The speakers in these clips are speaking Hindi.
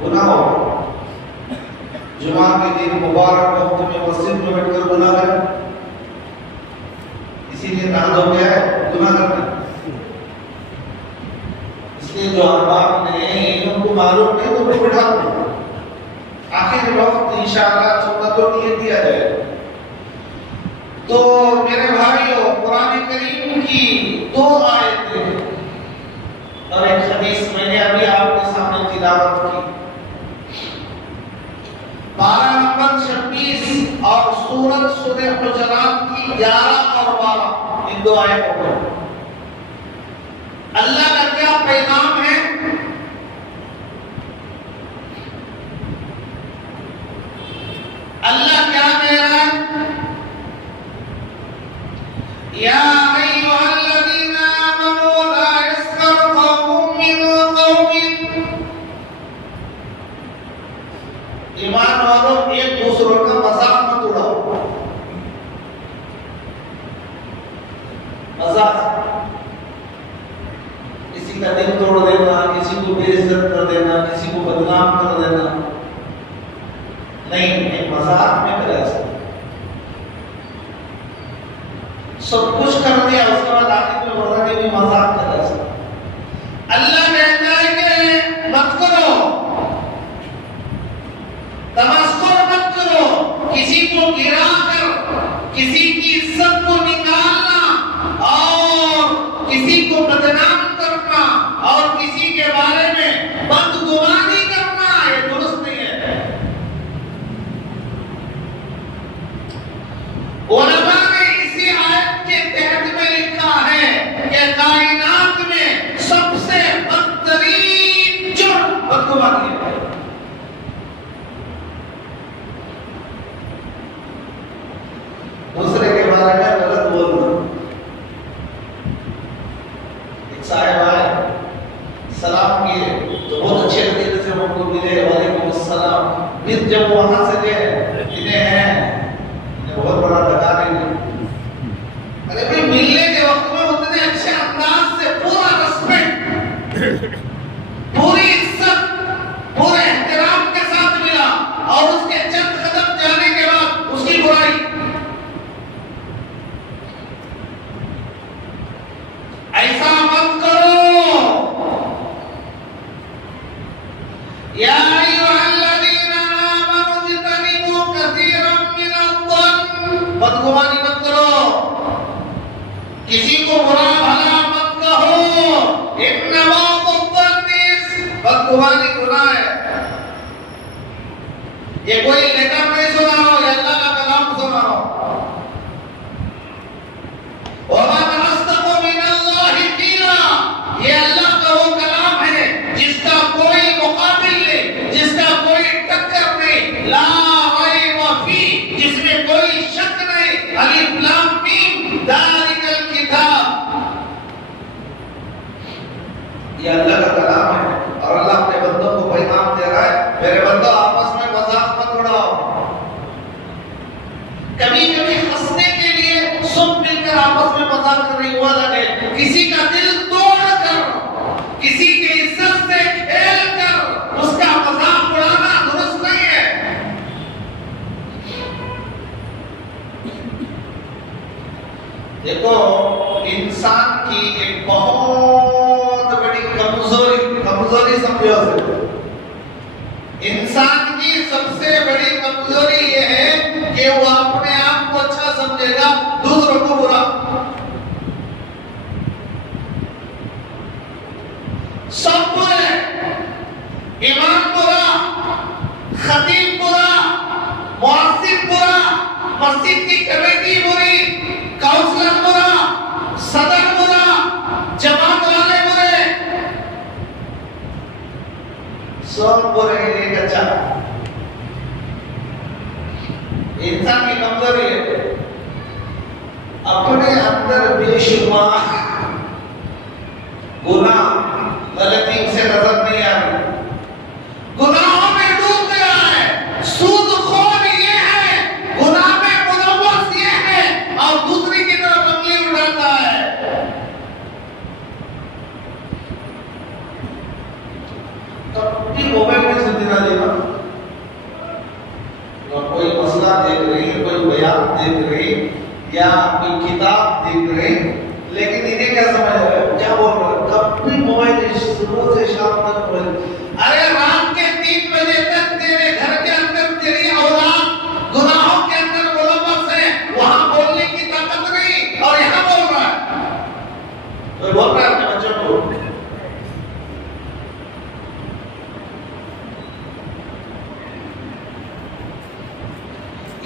गुनाह हो। जुमा के दिन मुबारक वक्त में मस्जिद में बैठकर गुनाह करें, इसीलिए नाद हो गया है गुनाह करना। इसलिए जो अहबाब ने उनको मालूम नहीं तो बिठा दो, आखिर वक्त इंशाअल्लाह सुन्नतों के लिए दिया जाए। तो मेरे भाइयों, कुरान करीम की 2 आयतें और एक हदीस मैंने अभी आपके सामने तिलावत की। 12 नंबर 26 और सूरह हुजरात की 11 और 12 इन 2 आयतों में अल्लाह का क्या पैगाम है? अल्लाह क्या कह रहा है? या अय्युहल्लज़ीना आमनू ला यस्खर कौमुम मिन कौमिन, ईमान वालों एक दूसरों का मजाक मत उड़ाओ। मजाक, किसी का दिल तोड़ देना, किसी को बेइज्जत कर देना, किसी को बदनाम कर देना नहीं, एक मजाक में करे। सब कुछ कर दिया, उसके बाद आखिर में मजाक में मजाक कर रहा है। अल्लाह कहता है कि मत करो, तमस्कुर मत करो, किसी को गिरा कर किसी की इज्जत को निकालना और किसी को बदनाम करना और किसी के बारे में बदगुमानी करना, ये दुरुस्त नहीं है। उलमा ने इसी आयत के तहत में लिखा है कि कायनात में सबसे बदतरीन जुर्म बदगुमानी है। दूसरे के बारे में गलत बोलना। एक साहब आए, सलाम किए तो बहुत अच्छे तरीके से उनको मिले, वालेकुम अस्सलाम। फिर जब वहां से गए, इन्हें हैं बहुत बड़ा लगा नहीं। अरे भाई, मिलने के वक्त में उतने अच्छे अंदाज से पूरा रिस्पेक्ट, पूरी इज्जत, पूरे एहतराम के साथ मिला और उसके चंद कदम जाने के बाद उसकी बुराई। ऐसा मत करो। या अय्युहल्लज़ीना आमनू इज्तनिबू कसीरम मिनज़-ज़न्न, बदगुमानी मत करो, किसी को बुरा भला मत कहो। इन्नमा ज़न्न, बदगुमानी गुनाह है। ये कोई लेटर नहीं सुना हो, ये अल्लाह का कलाम सुना हो। ये अल्लाह का वो कलाम है जिसका कोई मुकाबिल नहीं, जिसका कोई टक्कर नहीं। ला रैब फी, जिसमें कोई शक नहीं। अलिफ लाम मीम, ज़ालिकल किताब, ये अल्लाह का कलाम है और अल्लाह अपने बंदों को पैगाम दे रहा है, मेरे बंदों आपस में मजाक मत उड़ाओ। कभी कभी हंसने के लिए सब मिलकर आपस में मजाक करने हुआ लगे, किसी का दिल तोड़ कर, किसी की इज्जत से खेल कर उसका मजाक उड़ाना दुरुस्त नहीं है। देखो, इंसान की एक बहुत बड़ी कमजोरी समझो। इंसान की सबसे बड़ी कमजोरी ये है कि वो अपने आप को अच्छा समझेगा, दूसरों को बुरा। सब बुरे, इमाम बुरा, खतीब बुरा, मुअज्जिन बुरा, मस्जिद की कमेटी बुरी, काउंसलर बुरा, सदर बुरा, जमात वाले बुरे, सब बुरे। एक अच्छा इंसान की कमजोरी है, अपने अंदर बेशुमार गुनाह गलती उसे नजर नहीं आ रही, गुनाहों में डूब गया है। सूदखोर ये है, गुनाह में मुलव्वस ये है और दूसरी की तरफ उंगली उठाता है। कभी मोबाइल में सुनना लेकिन इन्हें क्या समझ आ रहा है, क्या बोल रहा है, कब भी मोबाइल सुबह से शाम तक मोबाइल। अरे रात के 3 बजे तक तेरे घर के अंदर तेरी औलाद गुनाहों के अंदर मुलव्वस है, वहां बोलने की ताकत नहीं, और यहाँ बोल रहा है। तो बोल रहा है अपने बच्चों को,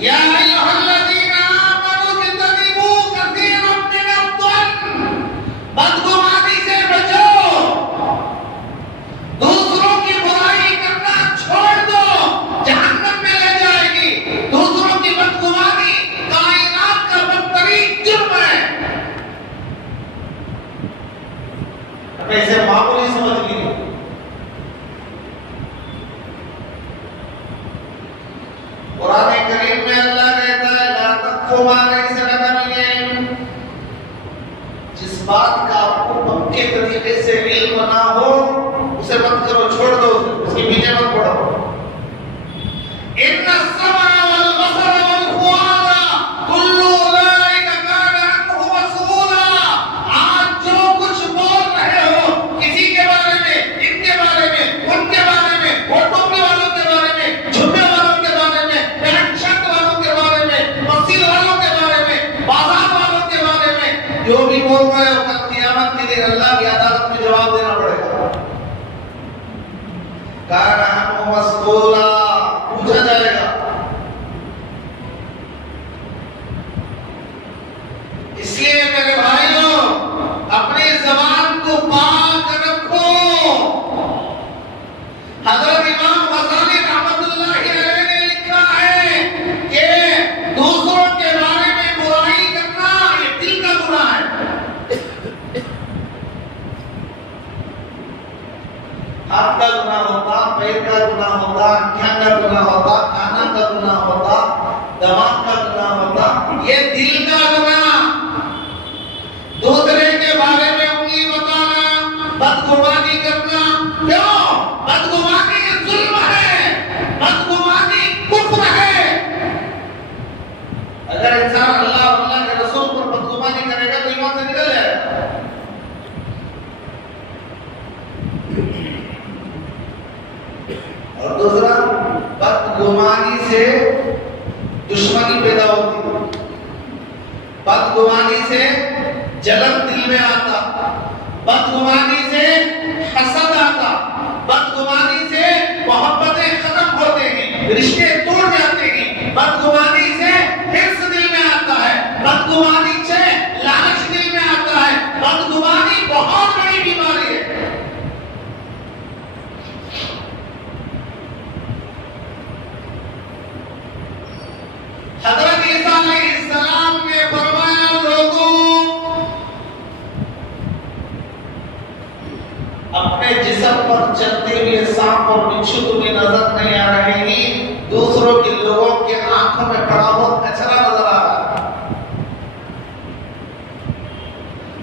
या अय्युहल्लज़ीना आमनू इज्तनिबू कसीरम मिनज़-ज़न्न, बदगुमानी से बचो, दूसरों की बुराई करना छोड़ दो, जहन्नम में ले जाएगी। दूसरों की बदगुमानी कायनात का बदतरीन जुर्म है। अब इसे मामूली समझ लीजिए। कुरान करीम में अल्लाह कहता है, ला तक़फ़ु मा लैसा लका बिही इल्म, जिस बात का आपको पक्के तरीके से इल्म ना हो उसे मत करो, छोड़ दो, उसके पीछे मत पड़ो। इन्ना समा वल बसर वल फुआदा कुल्लु उलाइका काना अन्हु मसऊला। आज जो कुछ बोल रहे हो किसी के बारे में, इनके बारे में, उनके बारे में, वो टोपी वालों के बारे में, झुब्बे वालों के बारे में, पैंट शर्ट वालों के बारे में, मस्जिद वालों के बारे में, बाजार वालों के बारे में, जो भी बोल रहे हो कल क़यामत के दिन अल्लाह की अदालत में जवाब देना पड़ेगा। काना अन्हु मसऊला, पूछा जाएगा। इसलिए मेरे भाइयों, अपनी ज़बान को पाक रखो। हज़रत इमाम गज़ाली रहमतुल्लाहि अलैहि ने लिखा है कि दूसरों के बारे में बुराई करना ये दिल का गुनाह है। हाथ का गुनाह होता, पैर का गुनाह होता, आँखें का गुनाह होता, काना का गुनाह होता, दिमाग का गुनाह होता, ये दिल का गुनाह। दूसरे के बारे में उंगली बताना, बदगुमानी करना, क्यों? बदगुमानी जुल्म है, बदगुमानी कुफ्र है। अगर इंसान अल्लाह और अल्लाह के रसूल पर बदगुमानी करेगा तो ईमान से निकल जाएगा। और दूसरा, बदगुमानी से दुश्मनी पैदा होती है, बदगुमानी से जलन दिल में आता, बदगुमानी से हसद आता, बदगुमानी से मोहब्बतें खत्म होते हैं, रिश्ते टूट जाते हैं, बदगुमानी से हिर्स दिल में आता है, बदगुमानी से लालच दिल में आता है। बदगुमानी बहुत बड़ी बीमारी है। हज़रत ईसा अलैहिस्सलाम ने फरमाया, लोगों, अपने जिस्म पर चलते हुए सांप और बिच्छू तुम्हें नजर नहीं आ रहेंगी, दूसरों के लोगों के आंखों में पड़ा हुआ कचरा नजर आ रहा है।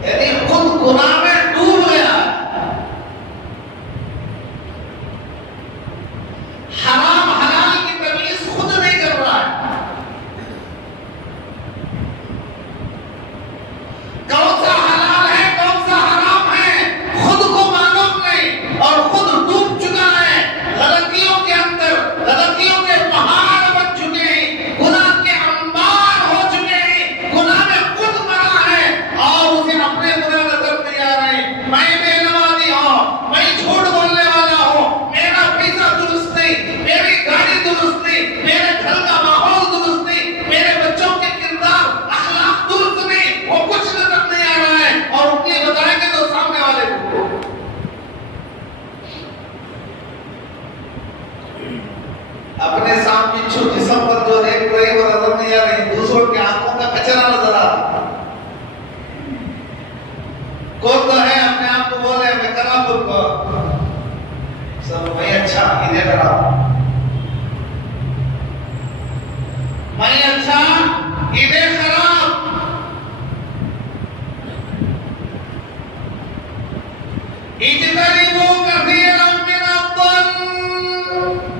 यानी खुद गुनाह में डूब गया, हराम हलाल की तमीज खुद नहीं कर रहा है। कौन सा हलाल है, कौन सा हराम है, खुद को मालूम नहीं, और खुद डूब चुका है गलतियों के अंदर। गलतियों के पहाड़ बन चुके हैं, गुनाह के अंबार हो चुके हैं, गुनाह में खुद मरा है और उसे अपने गुनाह नजर नहीं आ रहे। मैं बेनमाजी हूं, मैं झूठ बोलने वाला हूं, मेरा पैसा दुरुस्त नहीं, मेरी गाड़ी दुरुस्त नहीं, मेरे घर का माहौल दुरुस्त नहीं, मेरे बच्चों के किरदार अखलाक दुरुस्त नहीं, वो कुछ नजर नहीं आ रहा है, और उंगली बताएंगे तो सामने वाले को। अपने सांप बिच्छू जिस्म पर जो देख रहे वो नजर नहीं आ रही, दूसरों की आंखों का कचरा नजर आ रहा। कौन तो है अपने आप को बोले मैं करापुर को सब मैं अच्छा इधर रहा, मैं अच्छा इधर खराब। इज्तनिबू कसीरम मिनज़-ज़न्न,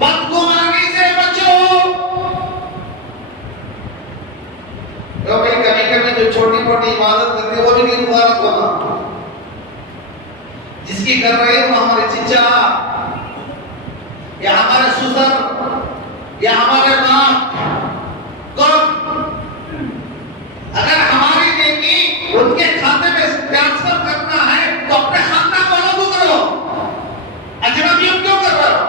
बदगुमानी से बचो। तो भाई कभी कभी जो छोटी मोटी इबादत करते हैं वो भी मुबारक होगा, जिसकी कर रहे हो हमारे चिचा या हमारे सुसर या हमारे माँ कौन, अगर हमारी नेकी उनके खाते में ट्रांसफर करना है तो अपने खानदान वालों को करो, अजनबियों क्यों कर रहे हो?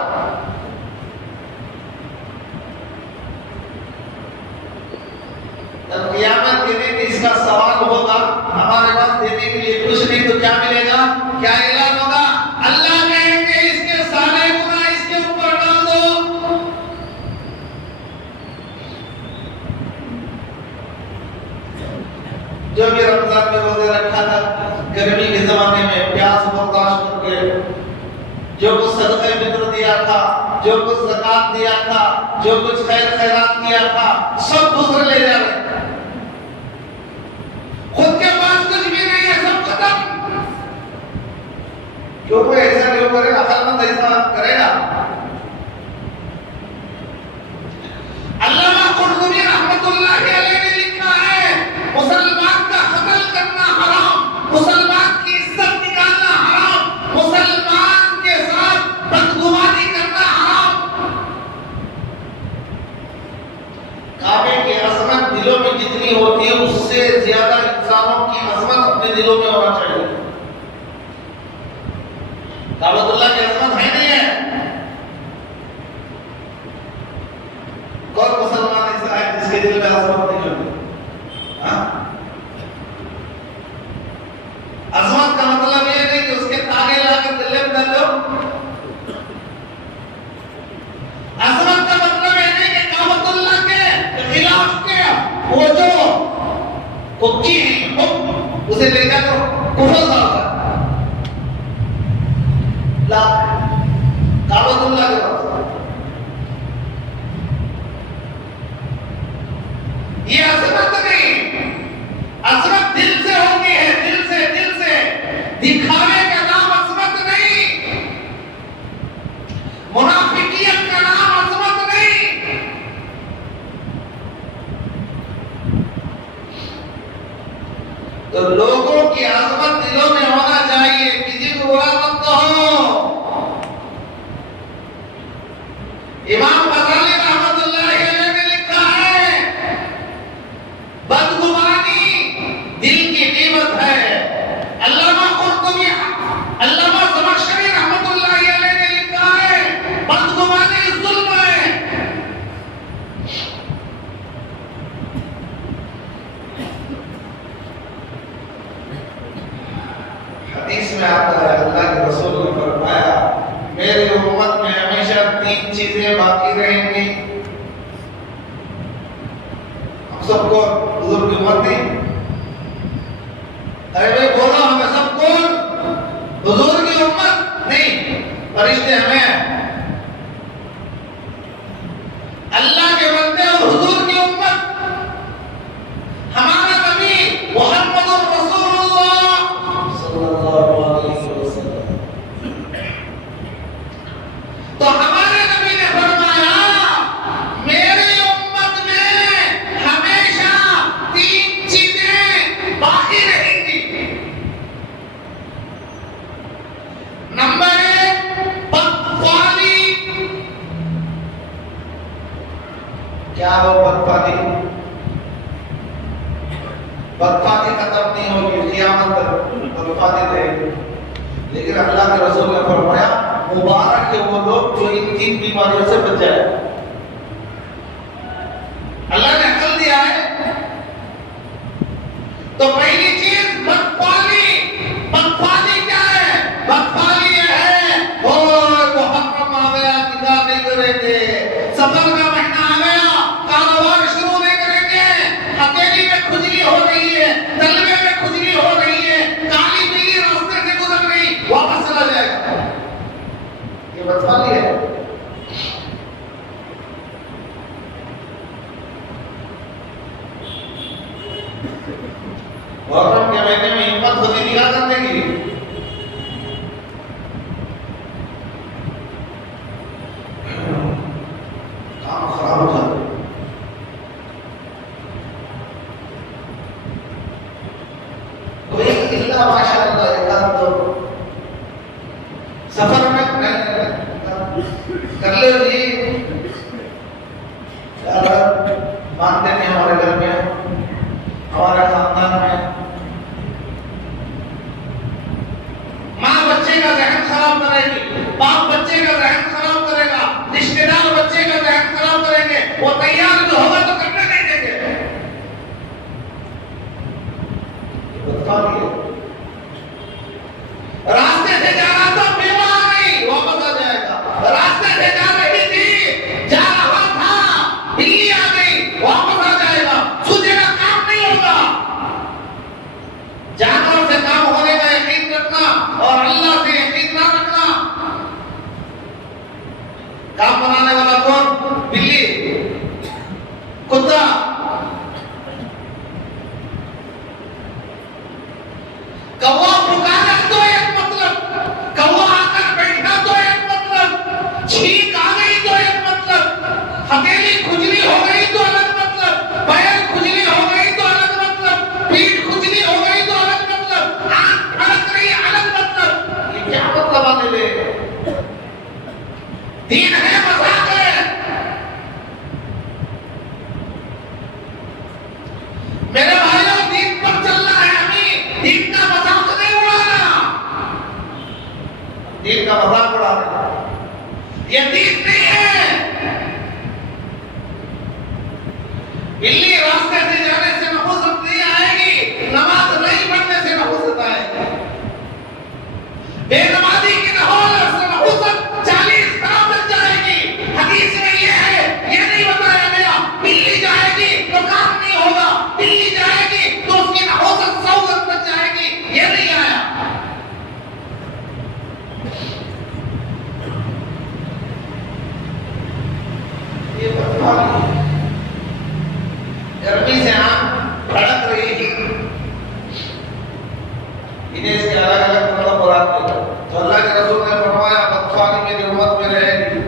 जब क़यामत के दिन इसका सवाल होगा, हमारे पास देने के लिए कुछ नहीं तो क्या मिलेगा? क्या ऐलान होगा? अल्लाह कहेंगे इसके सारे गुनाह इसके ऊपर डाल दो। जो भी रमजान में रोजे रखा था, गर्मी के जमाने में प्यास बर्दाश्त करके, जो कुछ सदक़े फित्र दिया था, जो कुछ ज़कात दिया था, जो कुछ खैर खैरात किया था, सब दूसरे ले जा रहे, खुद के पास कुछ भी नहीं है, सब खत्म। क्यों कोई ऐसा क्यों करेगा? अकलमंद ऐसा करेगा? अल्लामा कुर्तुबी रहमतुल्लाह अलैहि ने लिखा है, मुसलमान का कत्ल करना हराम, मुसलमान की इज्जत निकालना हराम, मुसलमान के साथ बदगुमानी करना हराम। काबे की अजमत दिलों में जितनी होती है उससे ज्यादा इंसानों की अजमत अपने दिलों में होना चाहिए। काबतुल्लाह की अजमत है नहीं है? कौन मुसलमान ऐसा है जिसके दिल में अजमत नहीं होती? अजमत का मतलब ये नहीं कि उसके तागे लाकर दिल में डाल दो। अजमत का मतलब ये नहीं कि काबतुल्लाह के खिलाफ के वो जो कुकी उसे ले जाकर कुफर डालता ला काबतुल्लाह के पास ये अजमत नहीं, अजमत दिल से होती है, दिल से दिखावे का नाम अजमत नहीं, मुनाफिकियत का नाम अजमत नहीं। तो लोगों की अजमत दिलों में होना चाहिए, किसी को बुरा मत कहो। इमाम गज़ाली रहमतुल्लाह अलैहि ने लिखा है, बदगुमानी दिल की कीमत है। अल्लामा कुर्तुबी, अल्लामा ज़मख़शरी रहमतुल्लाह अलैहि ने लिखा है, बदगुमानी जुल्म है। हदीस में आता है, अल्लाह के रसूल ने फरमाया, मेरी उम्मत में हमेशा 3 चीजें बाकी रहेंगी। हम सबको हुजूर की उम्मत नहीं, अरे भाई बोलो, हमें सबको हुजूर की उम्मत नहीं, फरिश्ते हमें, अल्लाह के बंदे और हुजूर की उम्मत, हमारा नबी मुहम्मदुर रसूलुल्लाह सल्लल्लाहु अलैहि वसल्लम। तो हमारे नबी ने फरमाया, मेरी उम्मत में हमेशा 3 चीजें बाकी रहेंगी। नंबर 1, बदख्वाली। क्या वो बदख्वाली? बदख्वाली खत्म नहीं होगी, क़यामत तक बदख्वाली रहेगी। लेकिन अल्लाह के रसूल ने फरमाया, मुबारक है वो लोग जो इन 3 बीमारियों से बच जाए। अल्लाह ने अकल दिया है। तो पहली चीज बदख्वाली। बदख्वाली क्या है? बदख्वाली ये है, ओ मुहर्रम आ गया, निकाह नहीं करेंगे, सफर का महीना आ गया, कारोबार शुरू नहीं करेंगे, हथेली में खुजली हो रही है, तलवे में खुजली हो रही है, काली पीली रास्ते से गुजर गई, वापस चला जाएगा। ये बदख्वाली है। मुहर्रम के महीने में हिम्मत हो का माशाअल्लाह एक आध दो सफर में कर लो जी यार, मानते नहीं हमारे घर में, हमारे खानदान में माँ बच्चे का ज़हन खराब करेगी, बाप बच्चे का ज़हन खराब करेगा, रिश्तेदार बच्चे का ज़हन खराब करेंगे, वो तैयार जो होगा तो करने नहीं देंगे। रास्ते से जा रहा था, बेवा आ गई, वापस आ जाएगा। रास्ते से जा रही थी, जा रहा था, बिल्ली आ गई, वापस आ जाएगा। सूझेगा, काम नहीं होगा। जानवर से काम होने का यकीन रखना और अल्लाह से यकीन ना रखना। काम बनाने वाला कौन? बिल्ली, कुत्ता। कौवा पुकारा तो एक मतलब, कौवा आकर बैठा तो एक मतलब, छींक आ गई तो एक मतलब, हथेली खुजली हो गई तो अलग मतलब, पैर खुजली हो गई तो अलग मतलब, पीठ खुजली हो गई तो अलग मतलब, आंख फड़क रही अलग मतलब। ये क्या मतलब आने ले? दीन है मजाक है? मेरे भाइयों, दीन पर चलना है हमें, दीन का मजाक नहीं उड़ाना, दीन का मजाक उड़ाना ये दीन नहीं है। बिल्ली रास्ते से जाने से नफुसत नहीं आएगी, नमाज नहीं पढ़ने से नफुसत आएगी। बेनमाजी की नहौलत से नफुसत 40 तरह बच जाएगी। हदीस में ये है, ये नहीं बताया गया बिल्ली जाएगी तो काम नहीं होगा, बिल्ली जाएगी तो उसकी नफुसत 100 बच जाएगी, ये नहीं आया। ये गर्मी से आंख भड़क रही है, इन्हें इसके अलग अलग मतलब मुराद मिला। तो अल्लाह के रसूल ने फरमाया, बदख्वाही मेरी उम्मत में रहेगी,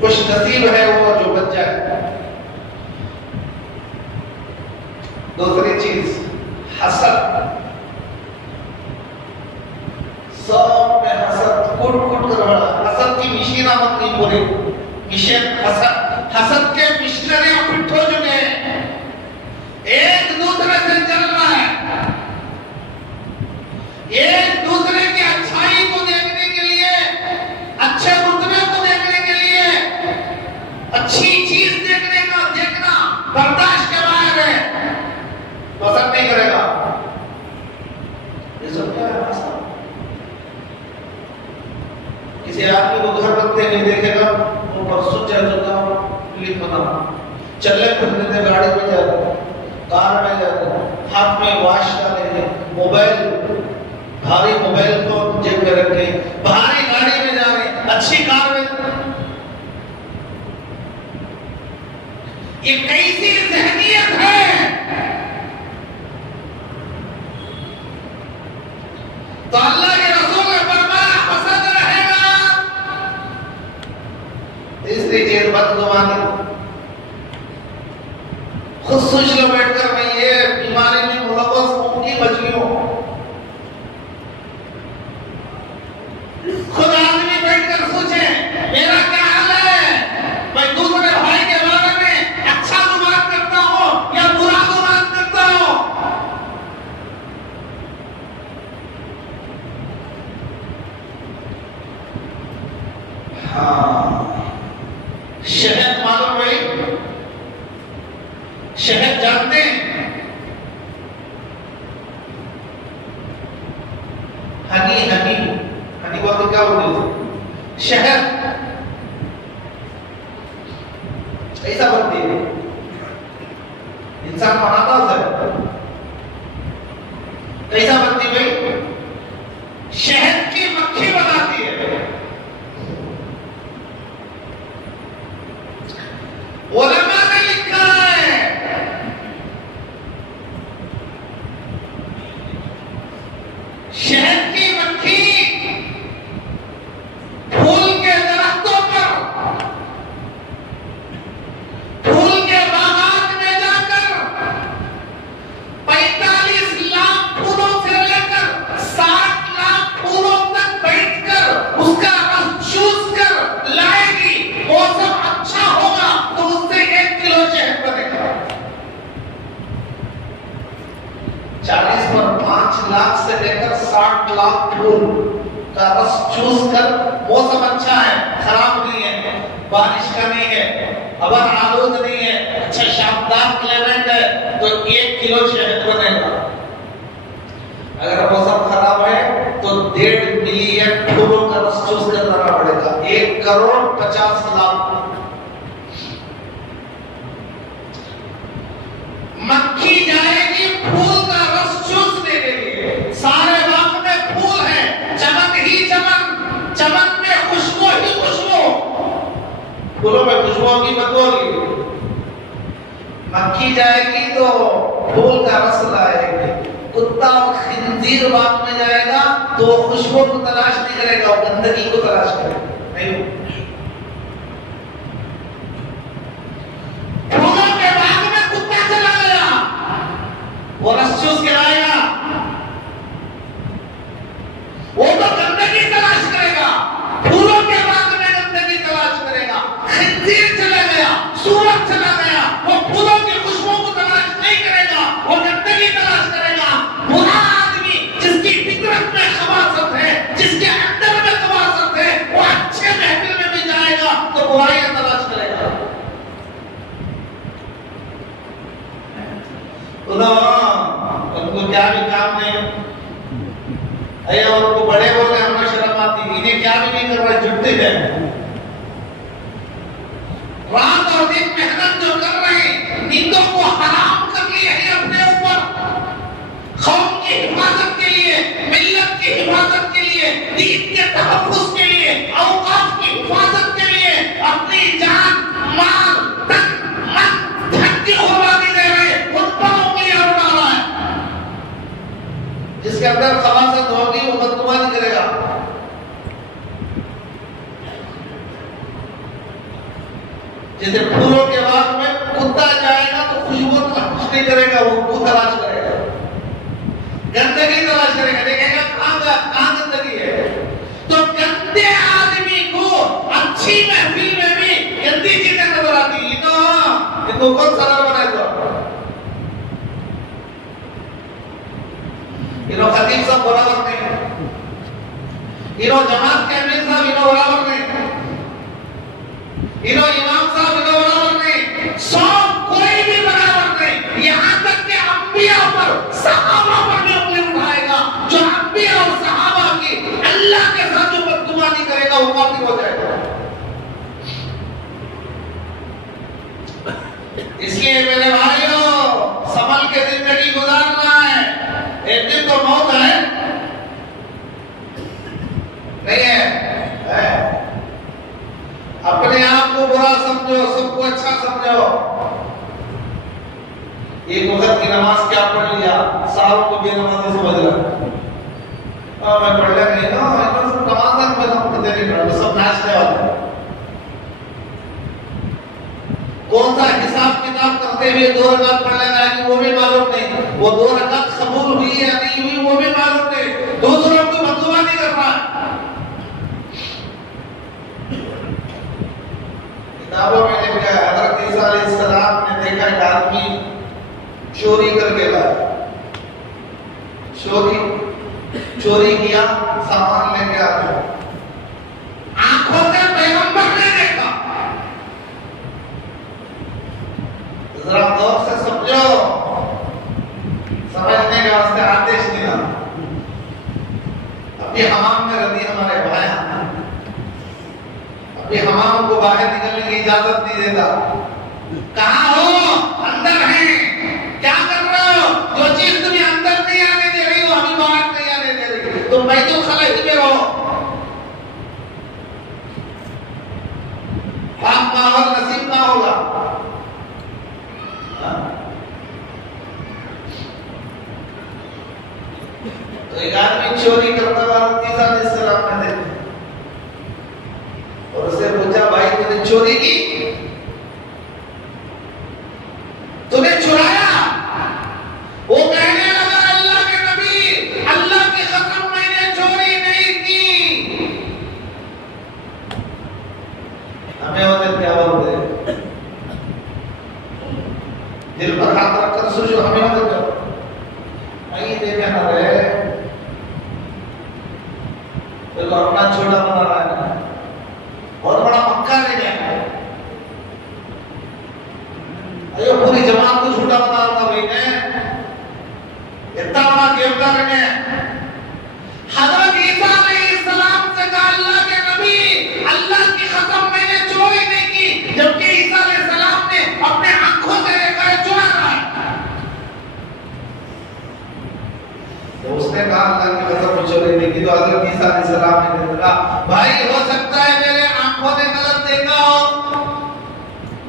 खुश नसीब है वो जो बच जाए। दूसरी चीज हसद, सब में हसद कुट कुट कर रहा। हसद की मिशीना मत नहीं पूरी मिशन, हसद के मिशनरी पिट्ठो जुटे, एक दूसरे से चल रहा है, एक दूसरे की अच्छाई को देखने के लिए, अच्छे रुतबे को देखने के लिए, अच्छी चीज देखना बर्दाश्त के बाहर है, पसंद नहीं करेगा। ये सब क्या है? किसी आदमी को घर रखते नहीं देखेगा, वो परसों चलता क्लिक बना, चलने फिरने से गाड़ी में जाते, कार में जाते, हाथ में वॉच डालेंगे, मोबाइल, भारी मोबाइल को जेब में रखे, भारी गाड़ी में जा रहे, अच्छी कार में। ये कैसी ज़हनियत है? तो अल्लाह के रसूल ने फरमाया हसद रहेगा। तीसरी चीज बदगुमानी। खुद सोच लो बैठकर, मैं ये बीमारी में मुलव्वस हूं कि बची हूं। खुद आदमी बैठकर सोचे मेरा क्या हाल है, मैं दूसरे भाई के बारे में अच्छा गुमान करता हूं या बुरा गुमान करता हूं। हाँ, शहद मालूम है, शहद जानते हैं? हनी हनी हनी बोलते क्या बोलते हैं? शहद ऐसा बनती है, इंसान बनाता है। कैसा बनती भाई? शहद की मक्खी बनाती है। उलमा ने लिखा है शहद की मक्खी फूल के दरख्तों पर, फूल के बागान में जाकर 45 लाख फूलों से लेकर कहकर 60 लाख फूल का रस चूस कर, मौसम अच्छा है, खराब नहीं है, बारिश का नहीं है, हवा आलूद नहीं है, अच्छा शानदार क्लाइमेट है, तो 1 किलो शहद बनेगा। अगर मौसम खराब है तो 1.5 मिलियन फूलों का रस चूस कर लाना पड़ेगा। 1 करोड़ 50 लाख। मक्खी जाएगी फूल का रस चूसने के लिए। सारे बाग में फूल है, चमन ही चमन, चमन में खुशबू ही खुशबू, फूलों में खुशबू की बदबू होगी। मक्खी जाएगी तो फूल का रस लाएगी। कुत्ता और खिंजीर बाग में जाएगा तो वो खुशबू को तलाश नहीं करेगा, वो गंदगी को तलाश करेगा। नहीं, फूलों के बाग में कुत्ता चला गया, वो रस चूस के लाएगा, वो तो गंदगी तलाश करेगा। फूलों के बाग में गंदगी तलाश करेगा। खिंजीर चला गया, सूअर चला गया, वो फूलों की खुशबू को तलाश नहीं करेगा, वो गंदगी तलाश करेगा। बुरा आदमी जिसकी फितरत में खबासत है, जिसके अंदर में खबासत है, वो अच्छे महफिल में भी जाएगा तो बुराइयां तलाश करेगा। उनको क्या भी काम नहीं, अरे उनको बड़े बोलते हैं, हमें शर्म आती, इन्हें क्या भी नहीं कर रहा, जुटते हैं। रात और दिन मेहनत जो कर रहे हैं, नींदों को हराम कर लिए हैं अपने ऊपर, कौम की हिफाजत के लिए, मिल्लत की हिफाजत के लिए, दीन के तहफ्फुज़ के लिए, औकाफ की हिफाजत के लिए अपनी जान, माल, तन, मन, धन की कुर्बानी दे रहे हैं, उन पर उंगलियां उड़ा रहा है। जिसके अंदर खबासत होगी वो बदगुमानी करेगा। जैसे फूलों के बाग में कुत्ता जाएगा तो खुशबू तलाश नहीं करेगा, वो तलाश करेगा, गंदगी तलाश करेगा, देखेगा कहां गंदगी है। तो गंदे आदमी को अच्छी महफिल में भी गंदी चीजें नजर आती है। तो कौन सा बनाए तो इन्हों खतीब साहब बराबर नहीं, इन्हों जमात के अमीर साहब इन्हों बराबर नहीं, इन्हों इमाम साहब इन्हों बराबर नहीं, सब कोई भी बराबर नहीं। यहाँ तक के अंबिया पर, सहाबा पर भी उंगली उठाएगा। जो अंबिया और सहाबा की अल्लाह के साथ जो बदगुमानी करेगा वो काफिर हो जाएगा। इसलिए मेरे भाइयों, संभल के जिंदगी गुजारना है। एक दिन तो मौत है, नहीं है? अपने आप को बुरा समझो, सबको अच्छा समझो। एक वक्त की नमाज क्या पढ़ लिया, सारों को बेनमाजी समझ रहा, मैं पढ़ लिया नहीं ना, सब नमाज में सब पढ़ते नहीं, पढ़ते सब नाचने वाले। कौन सा हिसाब किताब करते हुए 2 रकात पढ़ लेना है वो भी मालूम नहीं, वो 2 रकात कबूल हुई या नहीं हुई वो भी मालूम नहीं, दूसरों को बददुआ नहीं कर रहा। किताबों में लिखा है हज़रत ईसा अलैहिस्सलाम ने देखा एक आदमी चोरी करके लाया, चोरी किया, सामान लेके आ गया, आंखों से पैगंबर ने देखा। जरा गौर से समझो, समझने के वास्ते आदेश दिया। अभी हमाम में रदी हमारे भाई, अभी हमाम को बाहर निकलने की इजाजत नहीं देता। कहाँ हो? अंदर है। क्या कर रहे हो? जो चीज तुम्हें अंदर नहीं आने दे रही हो, अभी बाहर नहीं आने दे रही, तुम बैतुल खला में रहो। पाक माहौल नसीब ना होगा। तो एक आदमी चोरी करता हुआ ईसा अलैहिस्सलाम ने देखा और उसे पूछा, भाई तूने चोरी की, तूने चुराया? वो कहने लगा, अल्लाह के नबी, अल्लाह की कसम मैंने चोरी नहीं की। हमें होते क्या बोलते, दिल पर हाथ रखकर सोचो, हमें होते क्या नहीं देखा ना रे, तो अपना छोटा बना रहा है, बहुत बड़ा मक्का ले गया, अयो पूरी जमात को छोटा बना रहा था भाई ने, इतना बड़ा गिरफ्तार है। हजरत ईसा अलैहिस्सलाम से कहा अल्लाह के नबी, अल्लाह की कसम मैंने चोरी नहीं की, जबकि ईसा अलैहिस्सलाम ने अपने आंखों से देखा है चुरा रहा है। तो उसने कहा अल्लाह की कसम चोरी नहीं की। तो हजरत ईसा अलैहिस्सलाम ने कहा भाई हो सकता है मेरे आंखों ने गलत देखा हो,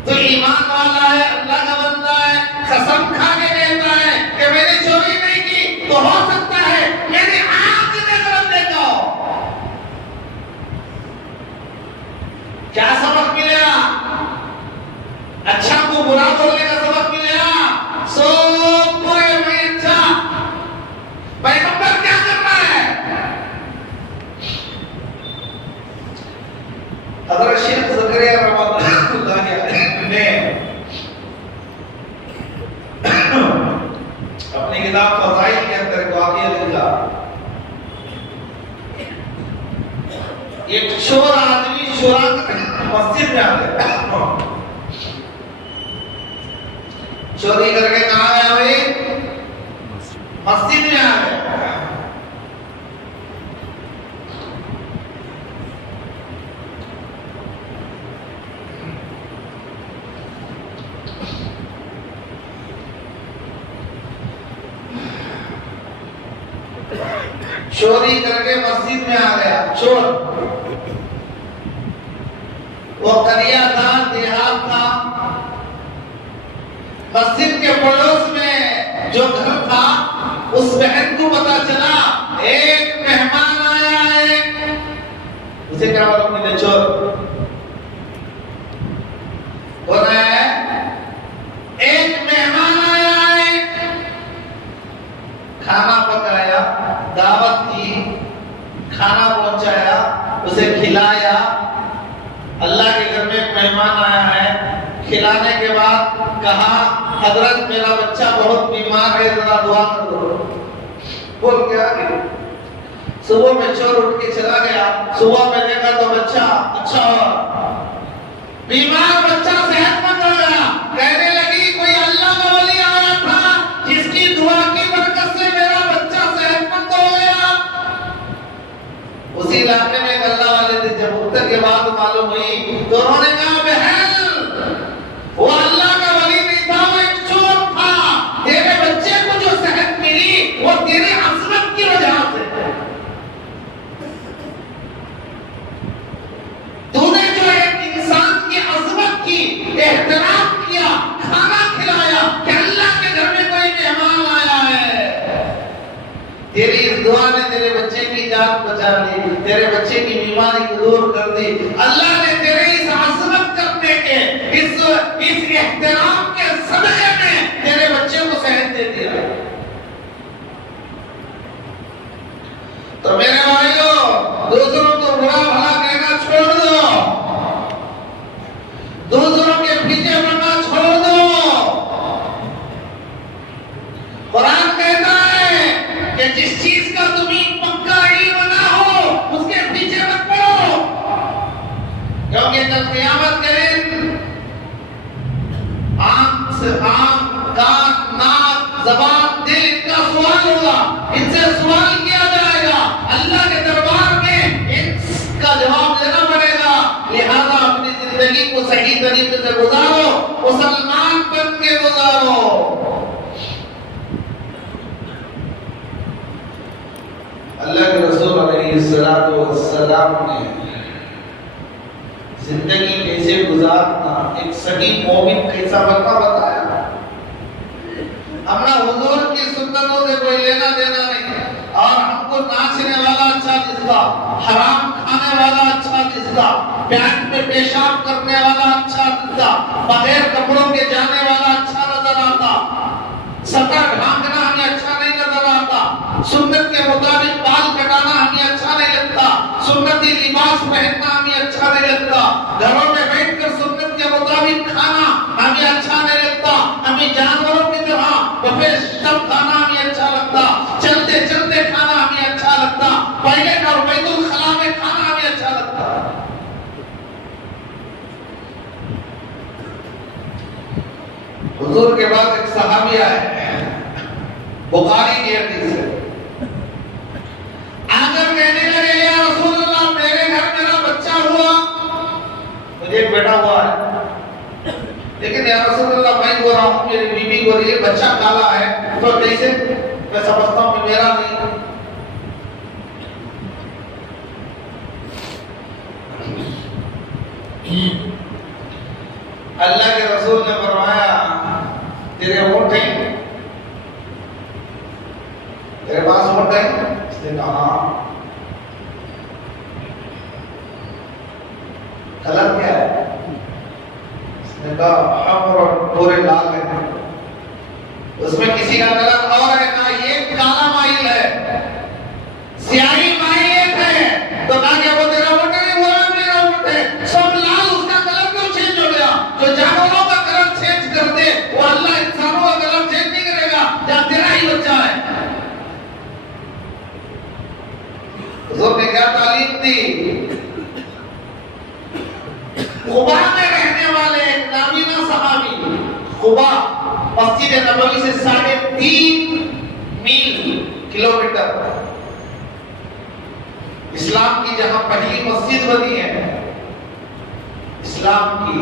तो ईमान वाला है, अल्लाह का बंदा है, कसम खा के कहता है कि मैंने चोरी नहीं की, तो हो सकता है मेरी आंख ने गलत देखा हो। क्या सबक मिला? अच्छा को बुरा बोलने का सबक मिला। सो बुरे में अच्छा, पैगंबर क्या कर रहा है? हज़रत शेख ज़करिया रहमतुल्लाह ने अपनी किताब फज़ाइल के अंदर एक वाक़या लिखा। एक चोर आदमी चोरा मस्जिद में आ गया, चोरी करके कहाँ गया भाई? मस्जिद में आ गया। चोरी करके मस्जिद में आ गया चोर। वो करिया था, देहात था। मस्जिद के पड़ोस में जो घर था, उस बहन को पता चला एक मेहमान आया है। उसे क्या मालूम नहीं, चोर कौन है? एक मेहमान आया है, खाना पकाया, दावत की, खाना पहुंचाया, उसे खिलाया। अल्लाह के घर में एक मेहमान आया है, खिलाने के बाद कहा हजरत मेरा बच्चा बहुत बीमार है, जरा दुआ कर दो। बोल क्या? सुबह में चोर उठ के चला गया, सुबह में देखा तो बच्चा अच्छा बीमार बच्चा सेहतमंद हो गया। कहने लगी कोई अल्लाह का वली आया था जिसकी दुआ की बरकत से मेरा बच्चा सेहतमंद हो गया। उसी इलाके में एक अल्लाह वाले थे, जब उत्तर के बाद मालूम हुई तो उन्होंने कहा बहन वो अल्लाह का वली नहीं था, वो एक चोर था। तेरे बच्चे को जो सेहत मिली वो तेरे अज़मत की वजह से। तूने जो एक इंसान की अज़मत की, एहतराम किया, खाना खिलाया कि अल्लाह के घर में कोई मेहमान आया है, तेरी इस दुआ ने तेरे बच्चे की जान बचा ली, तेरे बच्चे की बीमारी को दूर कर दी। अल्लाह ने तेरे इस अज़मत करने के, इस एहतराम के सदक़े में तेरे बच्चे को सेहत दे दिया। तो मेरे भाइयों, दूसरों को बुरा भला कहना छोड़ दो, दूसरों के पीछे पड़ना छोड़ दो। कुरान कहता है कि जिस चीज का तुम्हें पक्का इल्म ना हो उसके पीछे मत पड़ो, क्योंकि जब क़यामत के दिन आंख से आंख, कान, नाक, ज़बान, दिल, इनका सवाल होगा, इनसे सवाल किया जाएगा। अल्लाह के दरबार में इनका जवाब देना पड़ेगा। लिहाजा अपनी जिंदगी को सही तरीके से गुजारो, मुसलमान बन के गुजारो। अल्लाह के रसूल अलैहिस्सलातु वस्सलाम ने जिंदगी कैसे गुजारना, एक सही मोमिन कैसा बनना बताया। हमारा हुजूर की सुन्नतों से कोई लेना देना नहीं, और हमको नाचने वाला अच्छा दिखता, हराम खाने वाला अच्छा दिखता, पैंट में पेशाब करने वाला अच्छा दिखता, बगैर कपड़ों के जाने वाला अच्छा नजर आता, सतर ढांकना हमें अच्छा नहीं नजर आता, सुन्नत के मुताबिक बाल कटाना हमें अच्छा नहीं लगता, सुन्नती लिबास पहनना हमें अच्छा नहीं लगता, घरों में बैठकर सुन्नत के मुताबिक खाना हमें अच्छा नहीं लगता, हमें जानवरों की तरह बफे सिस्टम खाना हमें अच्छा लगता, चलते चलते खाना हमें अच्छा लगता, पहले बैतुल खला में सहाबी आए, बुखारी की हदीस है, आकर कहने लगे या रसूल अल्लाह मेरे घर मेरा बच्चा हुआ, मुझे एक बेटा हुआ है, लेकिन या रसूल अल्लाह मैं गोरा हूँ, मेरी बीवी गोरी है, बच्चा काला है, तो कैसे? मैं समझता हूँ कि मेरा नहीं। अल्लाह के रसूल ने फरमाया तेरे ऊँट हैं, तेरे पास ऊँट है? इसने कहा कलर क्या है? इसने कहा हमर और पूरे लाल है, उसमें किसी का कलर और है, ना ये काला माइल है, स्याही माइल है, तो ना क्या वो तेरा ऊँट है? बोला मेरा ऊँट है। सब लाल, उसका कलर क्यों चेंज हो गया? जो जानवरों का कलर चेंज कर दे वो अल्लाह इंसानों का कलर चेंज नहीं करेगा, या तेरा ही बच्चा है। हुजूर ने क्या तालीम दी? खुबा में रहने वाले एक नाबीना सहाबी, खुबा मस्जिद नबवी से 3.5 मील किलोमीटर, इस्लाम की जहां पहली मस्जिद बनी है, इस्लाम की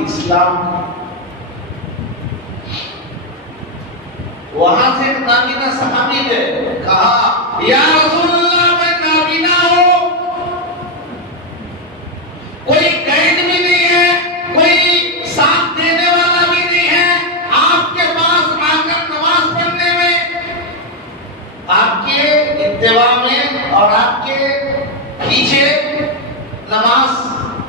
वहां से एक नाबीना सहाबी ने कहा या रसूल अल्लाह मैं नाबीना हूं, कोई गाइड भी नहीं है, कोई साथ देने वाला भी नहीं है, आपके पास आकर नमाज पढ़ने में, आपके इत्तिबा में और आपके पीछे नमाज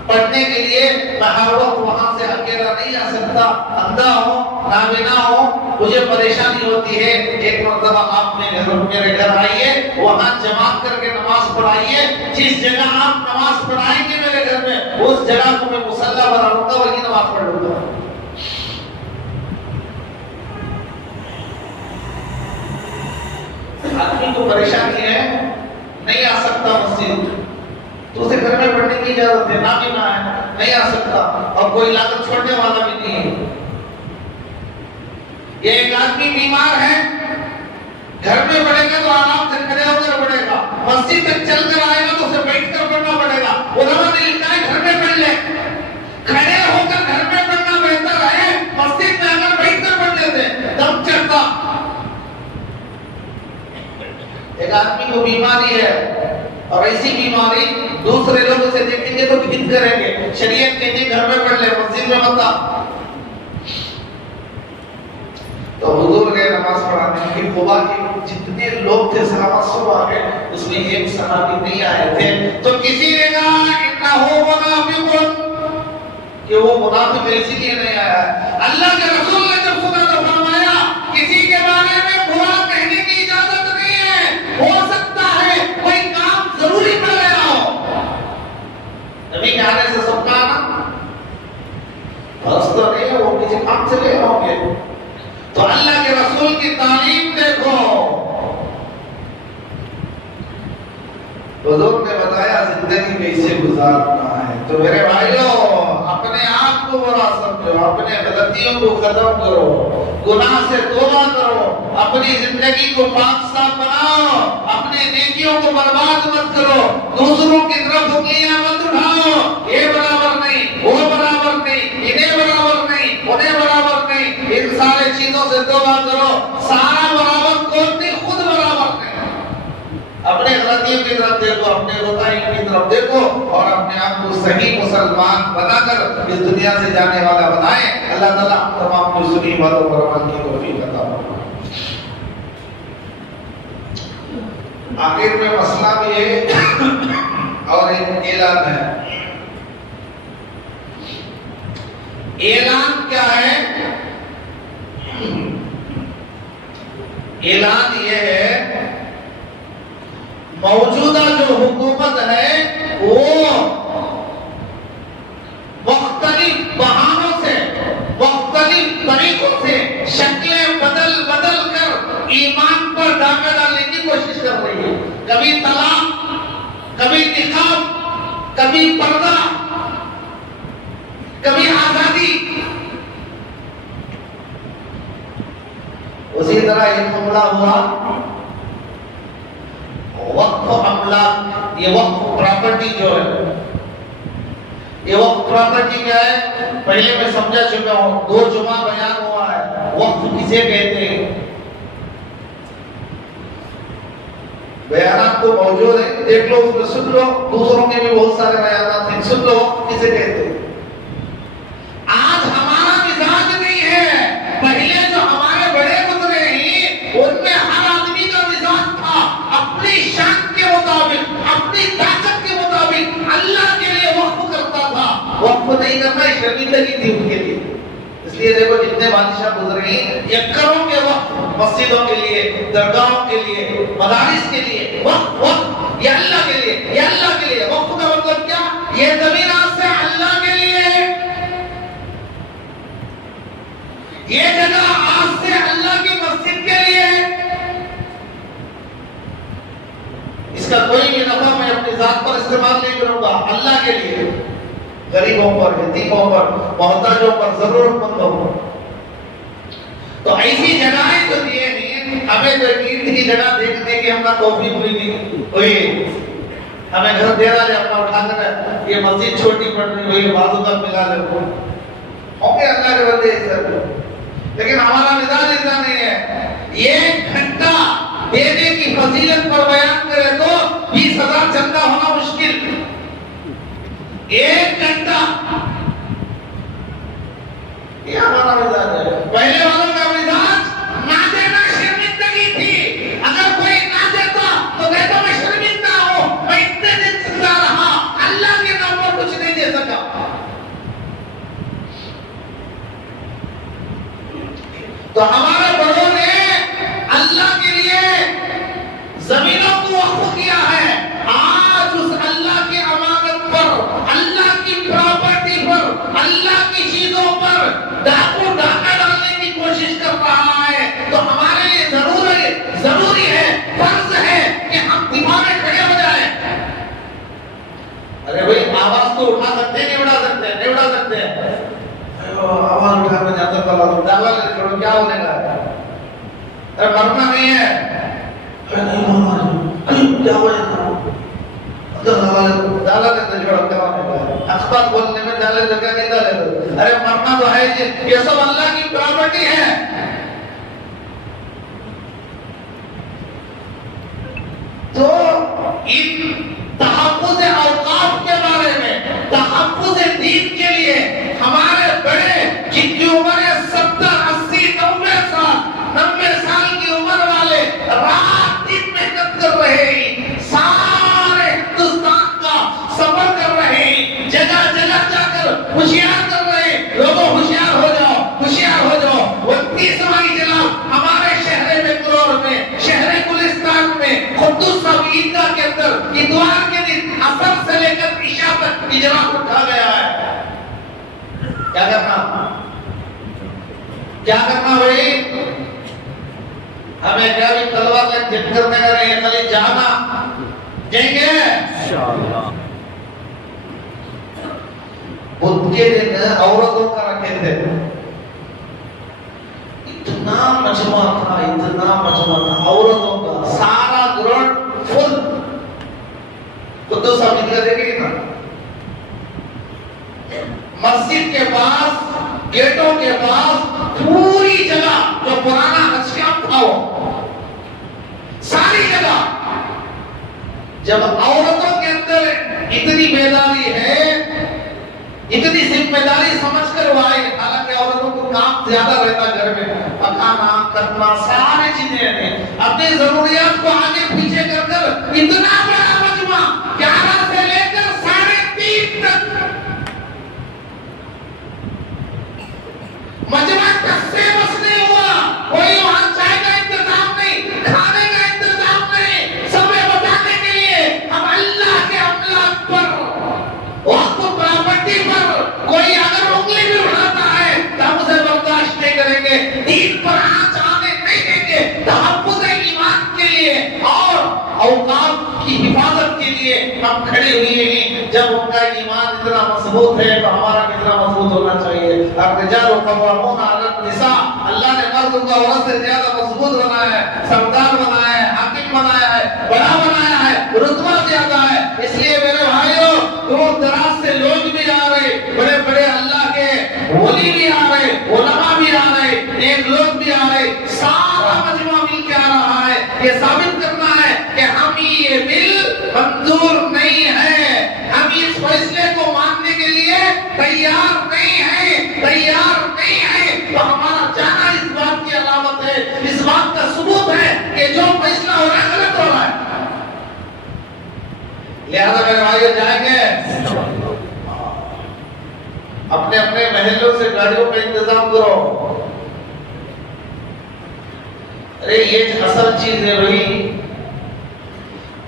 पढ़ने के लिए मैं हर वक्त वहां से अकेला नहीं आ सकता, अंधा हूं, नाबीना हूं, मुझे परेशानी होती है, एक मर्तबा आप मेरे घर आइए, वहां जमात करके नमाज पढ़ाइए, जिस जगह आप नमाज पढ़ाएंगे मेरे घर में उस जगह को मैं मुसल्ला बना लूंगा, वही नमाज पढ़ लूंगा। आदमी को परेशानी है, नहीं आ सकता मस्जिद, तो उसे घर में पढ़ने की इजाजत है, ना भी ना है, नहीं आ सकता, और कोई लाकर छोड़ने वाला भी नहीं है। ये एक आदमी बीमार है, घर में पढ़ेगा तो आराम से खड़े होकर पढ़ेगा, मस्जिद तक चलकर आएगा तो उसे बैठकर पढ़ना पड़ेगा। उलमा ने लिखा है घर में पढ़ ले, खड़े होकर घर में पढ़ना बेहतर है, मस्जिद में अगर बैठकर पढ़ लेते दम चढ़ता। एक आदमी को बीमारी है और ऐसी बीमारी दूसरे लोग उसे देखेंगे तो घिन करेंगे, शरीयत कहती घर में पढ़ ले, मस्जिद में मत आ। तो हुजूर गए नमाज पढ़ाने के, खुबा के जितने लोग थे सहाबा सब आ गए, उसमें एक सहाबी नहीं आए थे, तो किसी ने कहा इन्नहु मुनाफिकुन, कि वो मुनाफिक इसीलिए नहीं आया। अल्लाह के रसूल ने जब सुना तो फरमाया किसी के बारे में बुरा कहने की इजाजत नहीं है, हो सकता है कोई काम जरूरी पड़ गया हो, नबी के आने से सब का ना बस तो नहीं है, वो किसी काम से ले होंगे। तो अल्लाह के रसूल की तालीम देखो, हुजूर ने बताया जिंदगी कैसे गुजारना है। तो मेरे भाइयों अपने आप को बुरा समझो, अपने गलतियों को खत्म करो, गुनाह से तौबा करो, अपनी जिंदगी को पाक साफ बनाओ, अपने नेकियों को बर्बाद मत करो, दूसरों की तरफ उंगलियां मत उठाओ, ये बराबर नहीं, वो बराबर नहीं, इन्हें बराबर नहीं, उन्हें बराबर नहीं, इन सारे चीजों से तौबा करो। सारा बराबर कौन नहीं, खुद बराबर नहीं। अपने गलतियों की तरफ देखो, अपने कोताहियों की तरफ देखो और अपने आप को सही मुसलमान बनाकर इस दुनिया से जाने वाला बनाए। अल्लाह ताला तमाम मुस्लिम वालों पर अमल की तौफीक अता फरमाए। आखिर में मसला भी है और एक ऐलान है। ऐलान क्या है? ऐलान यह है मौजूदा जो हुकूमत है वो मुख्तलिफ बहानों से, मुख्तलिफ तरीकों से शक्लें बदल बदल कर ईमान पर डाका डालने की कोशिश कर रही है। कभी तलाक, कभी निकाब, कभी पर्दा, कभी आजादी। टुकड़ा हुआ वक्फ अमलाक, ये वक्फ प्रॉपर्टी जो है, ये वक्फ प्रॉपर्टी क्या है पहले मैं समझा चुका हूं, 2 जुमा बयान हुआ है। वक्फ किसे कहते हैं, बयान तो मौजूद है, देख लो उसमें सुन लो, दूसरों के भी बहुत सारे बयान हैं, सुन लो वक्फ किसे कहते हैं। आज हमारा मिजाज नहीं है, पहले जो हमारे बड़े गुजरे हैं उनमें हर आदमी का मिजाज था अपनी शान के मुताबिक, अपनी ताकत के मुताबिक अल्लाह के लिए वक्फ करता था। वक्फ नहीं करना शर्मिंदगी थी उनके लिए। इसलिए देखो जितने बादशाह गुजरे हैं एकड़ों के वक्फ, मस्जिदों के लिए, दरगाहों के लिए, मदारिस के लिए वक्फ, वक्फ ये अल्लाह के लिए, ये अल्लाह के लिए। वक्फ का मतलब क्या, ये जमीन आज से अल्लाह के लिए, ये जगह आज से अल्लाह की मस्जिद के लिए। इसका कोई भी नफा मैं अपनी जात पर इस्तेमाल नहीं करूंगा, अल्लाह के लिए, गरीबों पर, यतीमों पर, मोहताजों पर, जरूरतमंदों पर। तो ऐसी जगहें जो दिए नहीं, हमें जो ईद की जगह देखने की हमने तौफीक नहीं हुई, हमें घर दे रहा है अपना उठाकर, ये मस्जिद छोटी पड़ रही हुई, बाजू का मिला ले, ओके अल्लाह के बंदे सर। लेकिन हमारा मिजाज इतना नहीं है। 1 घंटा देने की फजीलत पर बयान करे तो 20,000 चंदा होना मुश्किल। 1 घंटा, ये हमारा मिजाज है। पहले वालों का मिजाज ना देना शर्मिंदगी थी, अगर कोई ना देता तो कहता मैं शर्मिंदा हूं, मैं इतने दिन जिंदा रहा, अल्लाह के नाम पर कुछ नहीं दे सका। तो हमारे बड़ों ने अल्लाह के लिए जमीनों को वक्फ किया है। आज उस अल्लाह की अमानत पर, अल्लाह की प्रॉपर्टी पर, अल्लाह की चीजों पर डाकू डाका डालने की कोशिश कर रहा है। तो हमारे लिए जरूरी है, फर्ज है कि हम दिमाग में खड़े हो जाए। अरे भाई आवाज तो उठा सकते, नहीं उठा सकते, नहीं उठा सकते, आवाज उठाने जाता था डाला ले छोड़ो, क्या होने का, अरे मरना नहीं है, अरे नहीं मरना, क्या हो जाता, डाला लेते छोड़ो, क्या होने का, अखबार बोलने में डाले तो क्या नहीं डाले, अरे मरना तो है, ये सब अल्लाह की प्रॉपर्टी है। तो इन तहफ्फुज़ औकाफ के बारे में, तहफ्फुज़ दीन के लिए हमारे बड़े जिनकी उम्र है 70, 80, 90 साल की उम्र वाले रात दिन मेहनत कर रहे हैं, सारे हिंदुस्तान का सफर कर रहे हैं, जगह जगह जाकर होशियार कर रहे हैं, लोगों होशियार हो जाओ, होशियार हो जाओ। 29वां इजलास हमारे शहर बेंगलोर में, शहर गुलिस्तान में, खुद्दूस साहब ईदगाह के अंदर इतवार के दिन असर से लेकर इशा तक इजलास उठा गया है। क्या करना, क्या करना भाई, हमें क्या भी तलवार ले जिद करने का नहीं है, खाली जाना, जाएंगे इंशाअल्लाह। बुध के दिन औरतों का रखे थे, इतना मजमा था, इतना मजमा था औरतों का, सारा ग्राउंड फुल। खुद सब निकल देखेंगे ना, मस्जिद के पास, गेटों के पास पूरी जगह जो पुराना नक्शा था वो सारी जगह। जब औरतों के अंदर इतनी बेदारी है, इतनी जिम्मेदारी समझकर वो आए, हालांकि औरतों को काम ज्यादा रहता घर में, पकाना करना सारी चीजें हैं, अपनी जरूरियात को आगे पीछे कर इतना बड़ा मजमा 11 से लेकर 3:30 तक मजमा कस्से बस नहीं हुआ, कोई वहां चाय का इंतजाम नहीं, खाने का इंतजाम नहीं, समय बताने के लिए हम अल्लाह के अमलाक पर, वक्त प्रॉपर्टी पर कोई अगर उंगली भी उठाता है तो हम उसे बर्दाश्त नहीं करेंगे, दीन पर आंच आने नहीं देंगे। तहफ्फुज़ ईमान के लिए और औकाफ की हिफाजत के लिए हम खड़े हुए हैं। जब उनका ईमान इतना मजबूत है तो हमारा कितना मजबूत होना चाहिए। अब रिजाल क़व्वामून अला निसा, अल्लाह ने मर्द तुमको औरत से ज्यादा मजबूत बनाया है, सरदार बनाया है, हाकिम बनाया है, बड़ा बनाया है, रुतबा ज्यादा है। इसलिए मेरे भाइयों, दूर दराज से लोग भी आ रहे, बड़े बड़े अल्लाह के वली भी आ रहे, उलमा भी आ रहे, नेक लोग भी आ रहे, सारा मजमा मिल के आ रहा है। ये साबित करना है कि हम ये बिल मंजूर नहीं है, हम इस फैसले को मानने के लिए तैयार नहीं है, तैयार नहीं है। तो हमारा जाना इस बात की अलामत है, इस बात का सबूत है कि जो फैसला हो रहा है गलत हो रहा है। लिहाजा मेरे भाइयों, जाएंगे अपने अपने महलों से गाड़ियों का इंतजाम करो। अरे ये असल चीज है भाई,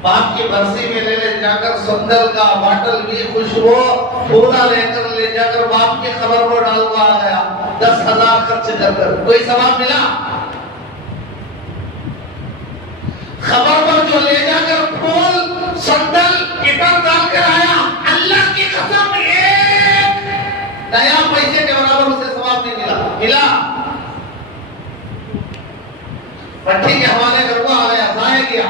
बाप की बरसी में ले जाकर सुंदर का बाटल भी खुशबू फूला लेकर ले जाकर बाप की खबर को डालवा आ गया, 10,000 खर्च कर कोई सवाब मिला? खबर पर जो ले जाकर फूल संदल इतर डालकर आया, अल्लाह की कसम एक नया पैसे के बराबर उसे सवाब नहीं मिला। मिला पट्टी के हवाले कर को आ गया, जाया किया।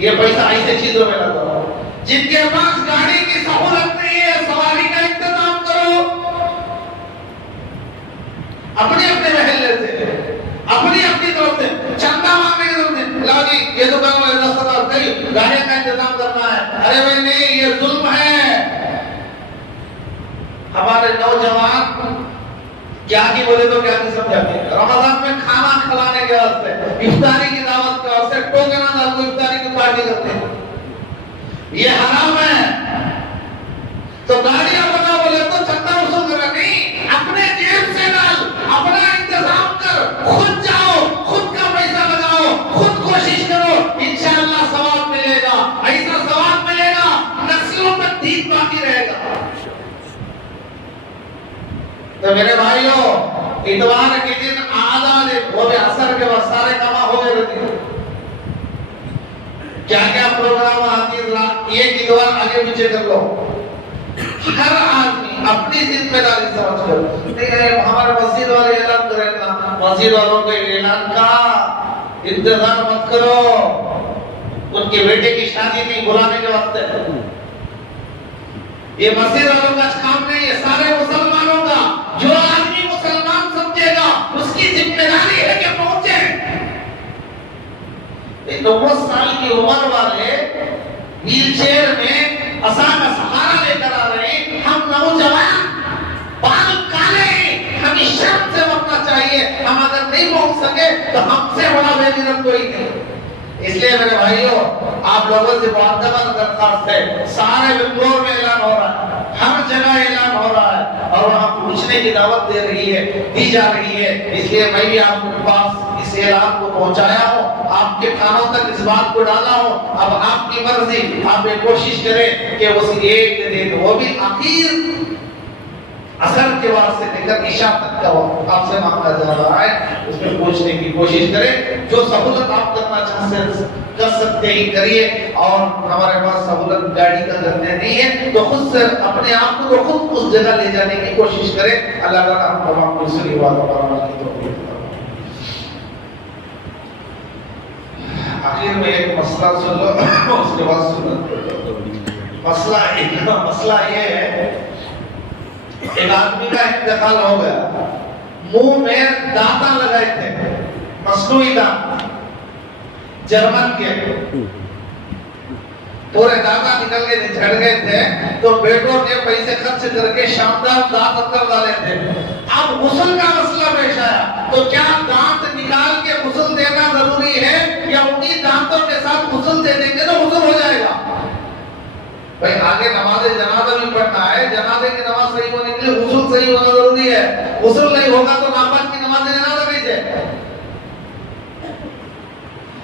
ये पैसा ऐसे चीजों में लगा। जिनके पास गाड़ी की सहूलत नहीं है, सवारी का इंतजाम करो अपने अपने महल्ले से, अपनी अपनी तरफ से चंदा मांगने की जरूरत नहीं। लाओ जी, ये दुकान वाले 10,000 गई, गाड़ी का इंतजाम करना है। अरे भाई नहीं, ये जुल्म है। हमारे नौजवान क्या की बोले तो क्या नहीं समझाते। रमजान में खाना खिलाने के वास्ते, इफ्तारी की दावत के वास्ते टोकना दाल को इफ्तारी की पार्टी करते हैं, ये हराम है। तो गाड़ियां बना बोले तो चंदा वसूल करना नहीं, अपने जेब से डाल, अपना इंतजाम कर, खुद जाओ, खुद का पैसा लगाओ, खुद कोशिश करो, इंशाअल्लाह सवाब मिलेगा। ऐसा सवाब मिलेगा, नस्लों तक दीन बाकी रहेगा। तो मेरे भाइयों, इतवार के दिन आधा दिन, वो भी असर के बाद सारे कामा हो गए रहते हैं। क्या क्या प्रोग्राम आती है, एक इतवार आगे पीछे कर लो। हर आदमी अपनी जिम्मेदारी समझ कर, नहीं हमारे मस्जिद वाले ऐलान करेगा, मस्जिद वालों को ऐलान का इंतजार मत करो, उनके बेटे की शादी नहीं बुलाने के वास्ते। ये मस्जिद वालों का काम नहीं है, सारे मुसलमानों का। जो आदमी मुसलमान समझेगा उसकी जिम्मेदारी है कि पहुंचे। 90 साल की उम्र वाले व्हीलचेयर में असा का सहारा लेकर आ रहे हैं, हम नौजवान बाल काले, हमें शर्म से बचना चाहिए। हम अगर नहीं पहुंच सके तो हमसे बड़ा बेइज्जत कोई नहीं। इसलिए मेरे भाइयों, आप लोगों से मुअद्दबन दरखास्त है, सारे विप्लव में ऐलान हो रहा है, हर जगह ऐलान हो रहा है और वहां पूछने की दावत दी जा रही है। इसलिए मैं भी आपके पास इस ऐलान को पहुंचाया हूं, आपके कानों तक इस बात को डाला हूं। अब आपकी मर्जी, आप ये कोशिश करें कि उस एक दिन, वो भी आखिर असर के बाद से लेकर ईशा तक का वक्त आपसे मांगा जा रहा है, उसमें पूछने की कोशिश करें। जो सहूलत आप करना चाहते कर सकते ही करिए, और हमारे पास सहूलत गाड़ी का करने नहीं है तो खुद से अपने आप को खुद उस जगह ले जाने की कोशिश करें। अल्लाह ताला हम तमाम को सही बात बताने की तौफीक दे। आखिर में एक मसला सुन लो, उसके बाद सुनो। मसला ये है, एक आदमी का इंतकाल हो गया, मुंह में दांता लगाए थे, मसनूई दांत, जर्मन के, पूरे दांता निकल के झड़ गए थे। तो बेटों ने पैसे खर्च करके शानदार दांत अंदर डाले थे। अब गुस्ल का मसला पेश आया, तो क्या दांत निकाल के गुस्ल देना जरूरी है या उन्हीं दांतों के साथ गुस्ल दे देंगे तो गुस्ल हो जाएगा? भाई आगे नमाज़े जनाजा भी पढ़ना है, जनाजे की नमाज सही होने के लिए गुस्ल सही होना जरूरी है। गुस्ल नहीं होगा तो नापाक की नमाज जनाजा कैसे?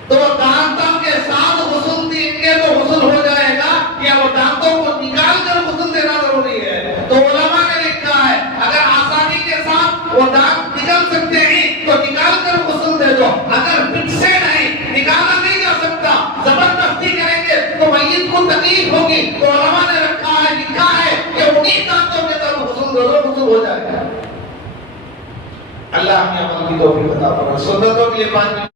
तो दांतों के साथ गुस्ल देंगे तो गुस्ल हो जाएगा, या वो दांतों को निकाल कर गुस्ल देना जरूरी है? तो उलमा ने लिखा है, अगर आसानी के साथ वो दांत निकल सकते हैं तो निकाल कर गुस्ल दे दो, अगर फिट से नहीं निकाला नहीं जा सकता, जबरदस्ती करेंगे तो मय्यत को तकलीफ होगी। तो उलमा ने रखा है, लिखा है कि उन्हीं दांतों के साथ गुस्ल दे दो, गुस्ल हो जाएगा। अल्लाह हमें अमल की तौफीक अता फरमाए। सुन्नतों के लिए 5 मिनट